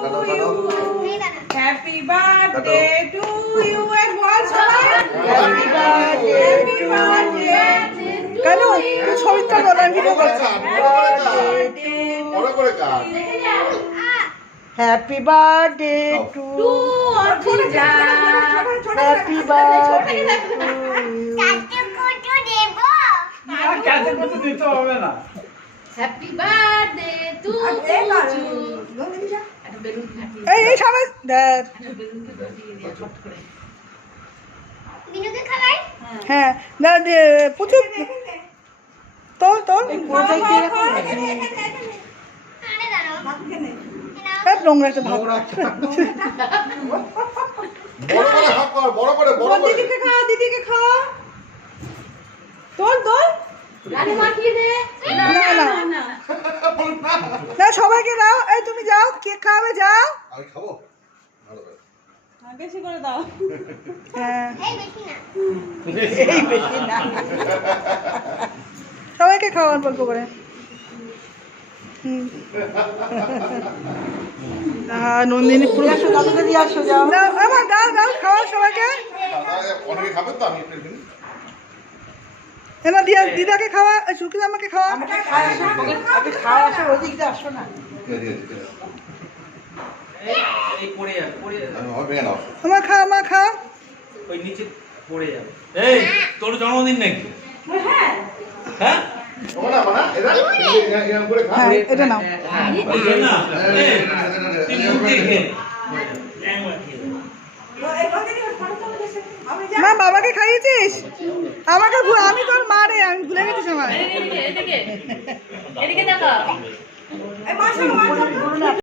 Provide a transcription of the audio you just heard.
you. Happy birthday to you and বল সবাই Happy birthday Happy birthday কেন তুই ছবিটা বল আমি ভিডিও করছি বড় করে কাট হ্যাপি বার্থডে টু অর্জুনজা হ্যাপি বার্থডে কাছে কত দিতে হবে না হ্যাপি বার্থডে টু এই এই সবাই দেখ হ্যাঁ না প্রচুর তোল তোল পুরোটাই দিয়ে রাখো নোংরা একটা ভাব বড় করে হাত কর বড় করে দিদিকে খাও দিদিকে খাও তোল তোল রানী মাখিয়ে দে না না না সবাইকে দাও এই তুমি যাও কেক খাবে যাও আমি খাবো ভালো করে বেশি করে দাও হ্যাঁ এই বেশি না সবাইকে খাওয়ান অল্প করে নন্দিনী পুরো দাও আমার দাও দাও খাওয়া সবাইকে অনেকে খাবেন তো আমি একটু দিন এনা দিয়া দিদাকে খাওয়া সুকিল আমাকে খাওয়া এই পড়ে যাবে আমি ভেঙে নাও আমার খা আমার খা ওই নিচে পড়ে যাবে এই তোর জন্মদিন নাকি হ্যাঁ ওনা মানা এরা এরকম করে খা হ্যাঁ এটা নাও ওই যে না এই তুই মুখ দিয়ে খেয়ে মা বাবাকে খাইয়েছিস আমাকে আমি তোর মা রে আমি ভুলে গেছি সময় এদিকে এদিকে এদিকে দেখো